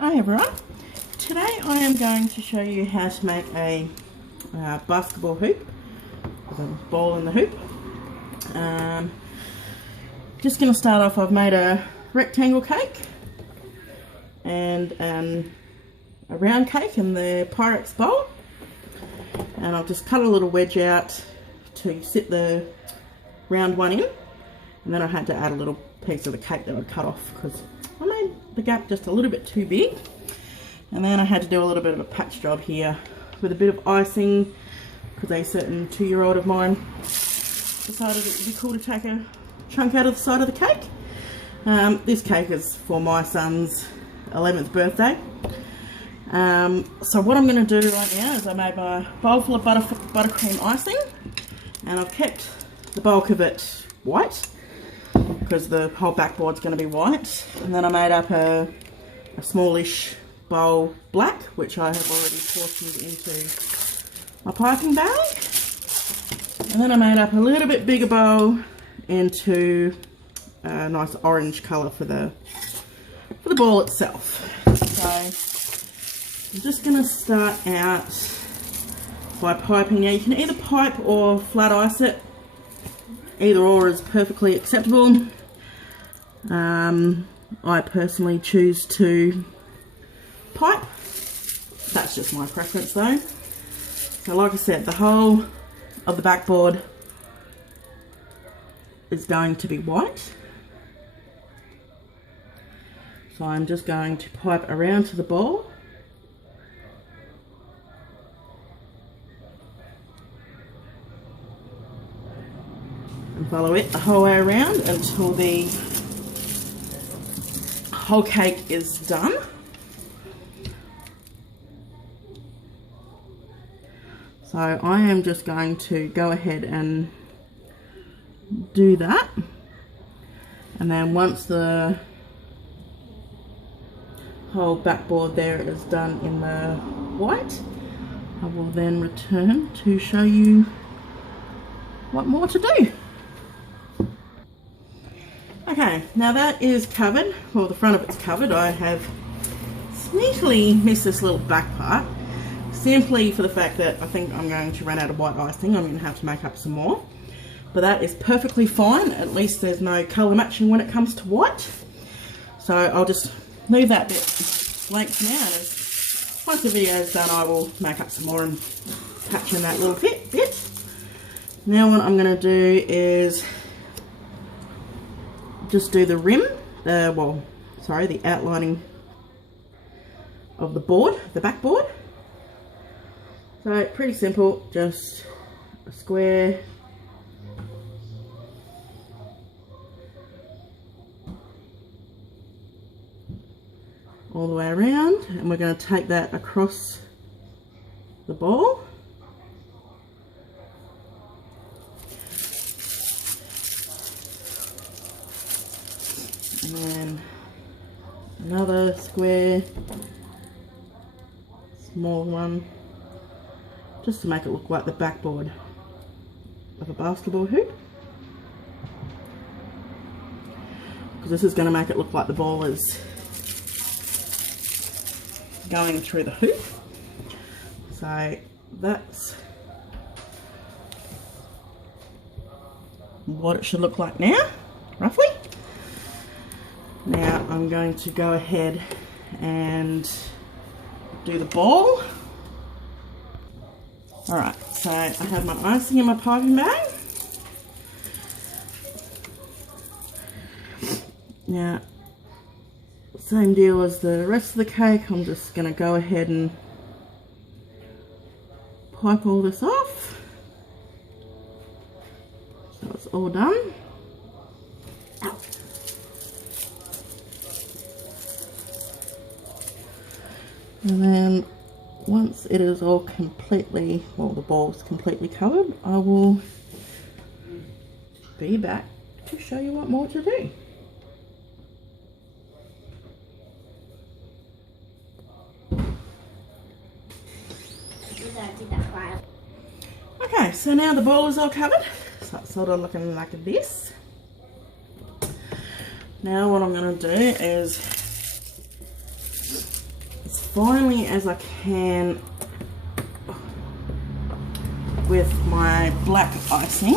Hi everyone, today I am going to show you how to make a basketball hoop with a ball in the hoop. Just going to start off, I've made a rectangle cake and a round cake in the Pyrex bowl, and I've just cut a little wedge out to sit the round one in, and then I had to add a little piece of the cake that I'd cut off because I made the gap just a little bit too big. And then I had to do a little bit of a patch job here with a bit of icing because a certain 2-year-old of mine decided it would be cool to take a chunk out of the side of the cake. This cake is for my son's 11th birthday. So what I'm going to do right now is I made my bowl full of buttercream icing, and I've kept the bulk of it white because the whole backboard's going to be white. And then I made up a smallish bowl black, which I have already portioned into my piping bag. And then I made up a little bit bigger bowl into a nice orange colour for the ball itself. So I'm just going to start out by piping. Now you can either pipe or flat ice it. Either or is perfectly acceptable. I personally choose to pipe. That's just my preference though. So like I said, the whole of the backboard is going to be white. So I'm just going to pipe around to the ball. And follow it the whole way around until the whole cake is done. So I am just going to go ahead and do that, and then once the whole backboard there is done in the white, I will then return to show you what more to do. Okay, now that is covered, well the front of it's covered. I have sneakily missed this little back part, simply for the fact that I think I'm going to run out of white icing. I'm going to have to make up some more, but that is perfectly fine. At least there's no colour matching when it comes to white. So I'll just leave that bit blank for now, and once the video is done I will make up some more and patch in that little bit. Now what I'm going to do is just do the rim, the outlining of the board, the backboard. So pretty simple, just a square all the way around, and we're going to take that across the ball. And then another square, small one, just to make it look like the backboard of a basketball hoop, because this is going to make it look like the ball is going through the hoop. So that's what it should look like now, roughly. Now I'm going to go ahead and do the ball. Alright, so I have my icing in my piping bag. Now, same deal as the rest of the cake, I'm just going to go ahead and pipe all this off. So it's all done. Ow. And then once it is all completely, well, the ball's completely covered, I will be back to show you what more to do. Okay, so now the ball is all covered, so it's sort of looking like this. Now what I'm going to do is finely as I can with my black icing.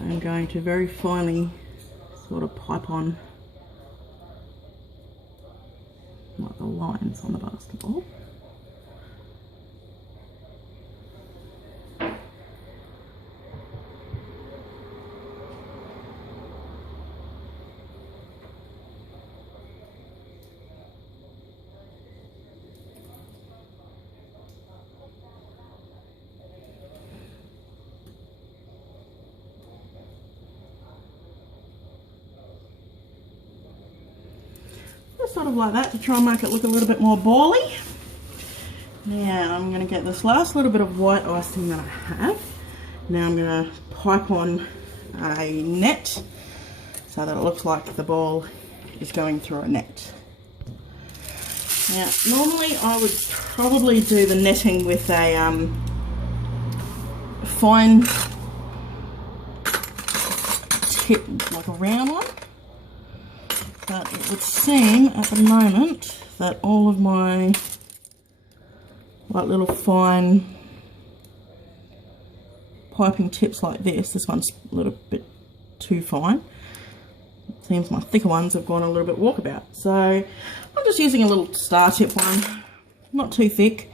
I'm going to very finely sort of pipe on like the lines on the basketball. Sort of like that to try and make it look a little bit more bally. Now I'm going to get this last little bit of white icing that I have. Now I'm going to pipe on a net so that it looks like the ball is going through a net. Now normally I would probably do the netting with a fine tip, like a round one. But it would seem at the moment that all of my like little fine piping tips like this one's a little bit too fine. It seems my thicker ones have gone a little bit walkabout. So I'm just using a little star tip one, not too thick.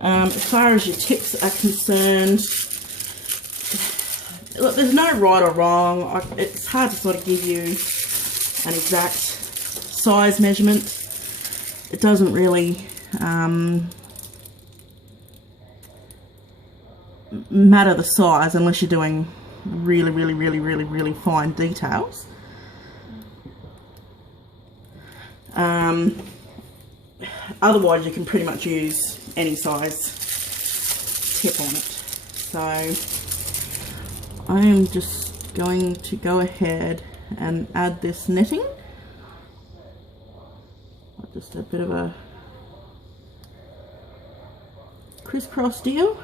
As far as your tips are concerned, look, there's no right or wrong. It's hard to sort of give you an exact size measurement. It doesn't really matter the size unless you're doing really fine details. Otherwise you can pretty much use any size tip on it. So I am just going to go ahead and add this netting. Just a bit of a crisscross deal.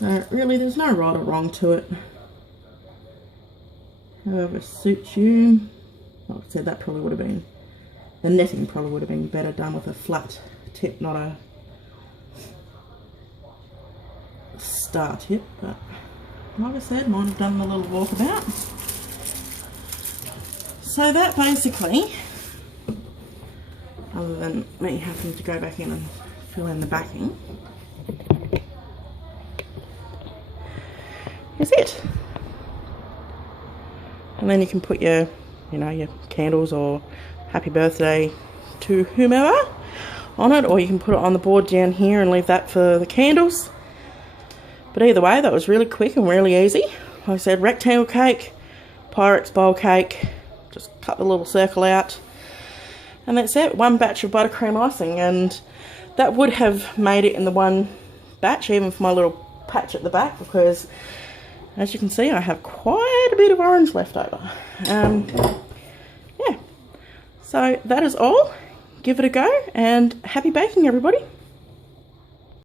So really there's no right or wrong to it. However suits you. Like I said, that probably would have been, the netting probably would have been better done with a flat tip, not a star tip, but like I said, might have done a little walkabout. So that basically, other than me having to go back in and fill in the backing, is it. And then you can put your, you know, your candles or happy birthday to whomever on it, or you can put it on the board down here and leave that for the candles. But either way, that was really quick and really easy. Like I said, rectangle cake, Pyrex bowl cake, just cut the little circle out, and that's it. One batch of buttercream icing, and that would have made it in the one batch, even for my little patch at the back, because as you can see, I have quite a bit of orange left over. Yeah, so that is all. Give it a go, and happy baking, everybody.